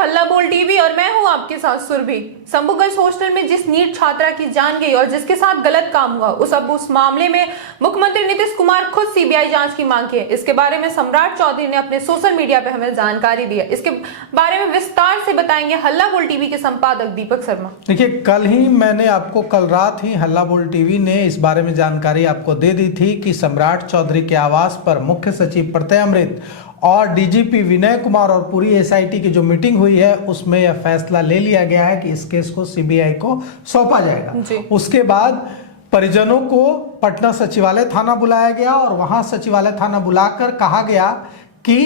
हल्ला बोल टीवी और मैं हूं आपके साथ सुरभि। शंभू गर्ल्स हॉस्टल में जिस नीट छात्रा की जान गई और जिसके साथ गलत काम हुआ उस मामले में मुख्यमंत्री नीतीश कुमार खुद सीबीआई जांच की मांग की है। इसके बारे में सम्राट चौधरी ने अपने सोशल मीडिया पे हमें जानकारी दी है। इसके बारे में विस्तार से बताएंगे हल्ला बोल टीवी के संपादक दीपक शर्मा। देखिए, कल रात ही हल्ला बोल टीवी ने इस बारे में जानकारी आपको दे दी थी कि सम्राट चौधरी के आवास पर मुख्य सचिव प्रत्यय अमृत और डीजीपी विनय कुमार और पूरी एसआईटी की जो मीटिंग हुई है उसमें यह फैसला ले लिया गया है कि इस केस को सीबीआई को सौंपा जाएगा। उसके बाद परिजनों को पटना सचिवालय थाना बुलाया गया और वहां सचिवालय थाना बुलाकर कहा गया कि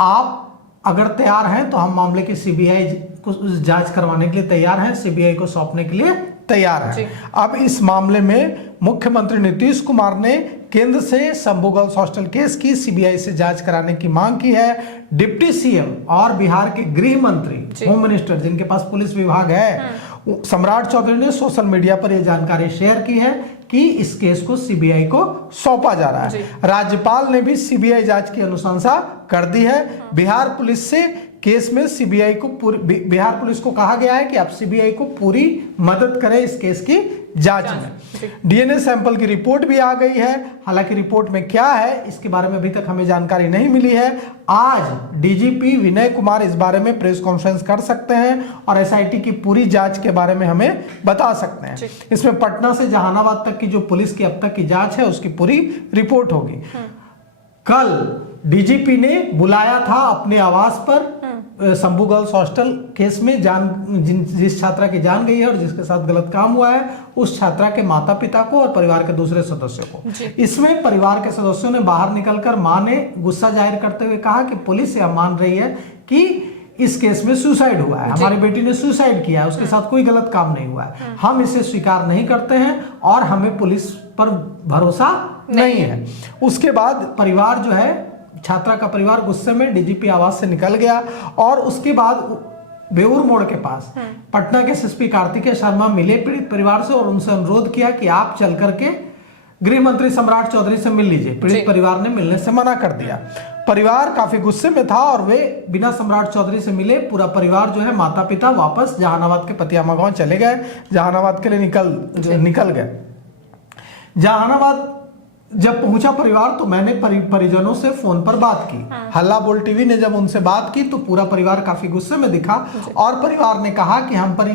आप अगर तैयार हैं तो हम मामले की सीबीआई को जांच करवाने के लिए तैयार हैं, सीबीआई को सौंपने के लिए तैयार है। अब इस मामले में मुख्यमंत्री नीतीश कुमार ने केंद्र से शंभू गर्ल्स हॉस्टल केस की सीबीआई से जांच कराने की मांग की है। डिप्टी सीएम और बिहार के गृह मंत्री, होम मिनिस्टर जिनके पास पुलिस विभाग है, सम्राट चौधरी ने सोशल मीडिया पर यह जानकारी शेयर की है कि इस केस को सीबीआई को सौंपा जा रहा है। राज्यपाल ने भी सीबीआई जांच की अनुशंसा कर दी है। बिहार पुलिस से केस में सीबीआई को बिहार पुलिस को कहा गया है कि आप सीबीआई को पूरी मदद करें इस केस की जांच में। डीएनए सैंपल की रिपोर्ट भी आ गई है। हालांकि रिपोर्ट में क्या है इसके बारे में अभी तक हमें जानकारी नहीं मिली है। आज डीजीपी विनय कुमार इस बारे में प्रेस कॉन्फ्रेंस कर सकते हैं और एसआईटी की पूरी जांच के बारे में हमें बता सकते हैं। इसमें पटना से जहानाबाद तक की जो पुलिस की अब तक की जांच है उसकी पूरी रिपोर्ट होगी। कल डीजीपी ने बुलाया था अपने आवास पर शंभू गर्ल्स हॉस्टल केस में जिस छात्रा की जान गई है और जिसके साथ गलत काम हुआ है उस छात्रा के माता पिता को और परिवार के दूसरे सदस्यों को। इसमें परिवार के सदस्यों ने बाहर निकलकर मां ने गुस्सा जाहिर करते हुए कहा कि पुलिस यह मान रही है कि इस केस में सुसाइड हुआ है, हमारी बेटी ने सुसाइड किया है, उसके साथ कोई गलत काम नहीं हुआ है, हम इसे स्वीकार नहीं करते हैं और हमें पुलिस पर भरोसा नहीं है। उसके बाद परिवार जो है, छात्रा का परिवार गुस्से में डीजीपी आवास से निकल गया और उसके बाद बेउर मोड़ के पास पटना के एसएसपी कार्तिकेय शर्मा मिले पीड़ित परिवार से और उनसे अनुरोध किया कि आप चल करके गृह मंत्री सम्राट चौधरी से मिल लीजिए। पीड़ित परिवार ने मिलने से मना कर दिया। परिवार काफी गुस्से में था और वे बिना सम्राट चौधरी से मिले पूरा परिवार जो है माता पिता वापस जहानाबाद के पतियामा गांव चले गए, जहानाबाद के लिए निकल गए। जहानाबाद जब पहुंचा परिवार तो मैंने परिजनों से फोन पर बात की। हल्ला बोल टीवी ने जब उनसे बात की तो पूरा परिवार काफी गुस्से में दिखा और परिवार ने कहा कि हम पर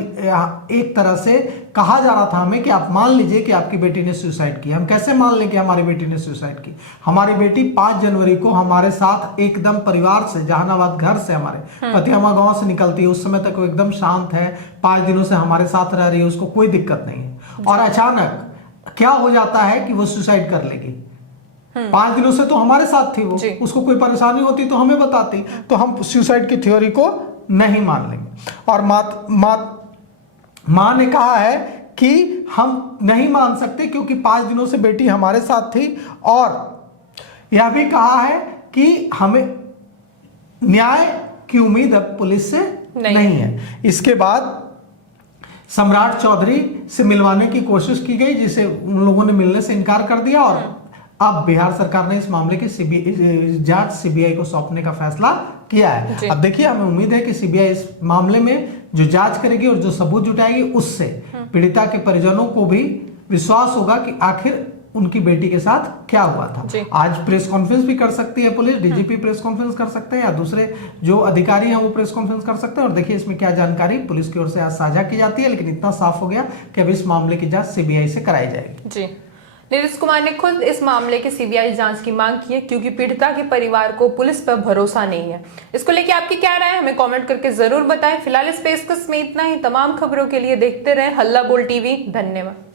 एक तरह से कहा जा रहा था हमें कि आप मान लीजिए कि आपकी बेटी ने सुसाइड की। हम कैसे मान लें कि हमारी बेटी ने सुसाइड की? हमारी बेटी 5 जनवरी को हमारे साथ एकदम परिवार से जहानाबाद घर से हमारे पतियामा गांव से निकलती है। उस समय तक वो एकदम शांत है, 5 दिनों से हमारे साथ रह रही है, उसको कोई दिक्कत नहीं है। और अचानक क्या हो जाता है कि वो सुसाइड कर लेगी। 5 दिनों से तो हमारे साथ थी वो, उसको कोई परेशानी होती तो हमें बताती, तो हम सुसाइड की थ्योरी को नहीं मान लेंगे। और मां ने कहा है कि हम नहीं मान सकते क्योंकि 5 दिनों से बेटी हमारे साथ थी और यह भी कहा है कि हमें न्याय की उम्मीद अब पुलिस से नहीं है। इसके बाद सम्राट चौधरी से मिलवाने की कोशिश की गई जिसे उन लोगों ने मिलने से इनकार कर दिया और अब बिहार सरकार ने इस मामले की जांच सीबीआई को सौंपने का फैसला किया है। अब देखिए, हमें उम्मीद है कि सीबीआई इस मामले में जो जांच करेगी और जो सबूत जुटाएगी उससे पीड़िता के परिजनों को भी विश्वास होगा कि आखिर उनकी बेटी के साथ क्या हुआ था। आज प्रेस कॉन्फ्रेंस भी कर सकती है पुलिस, डीजीपी प्रेस कॉन्फ्रेंस कर सकते हैं या दूसरे जो अधिकारी हैं वो प्रेस कॉन्फ्रेंस कर सकते हैं। और देखिए इसमें क्या जानकारी पुलिस की ओर से आज साझा की जाती है। लेकिन इतना साफ हो गया कि अब इस मामले की जांच सीबीआई से कराई जाएगी। जी, नीतीश कुमार ने खुद इस मामले की सीबीआई जांच की मांग की है क्योंकि पीड़िता के परिवार को पुलिस पर भरोसा नहीं है। इसको लेके आपकी क्या राय है हमें कमेंट करके जरूर बताएं। फिलहाल इस पेशकश में इतना ही। तमाम खबरों के लिए देखते रहे हल्ला बोल टीवी। धन्यवाद।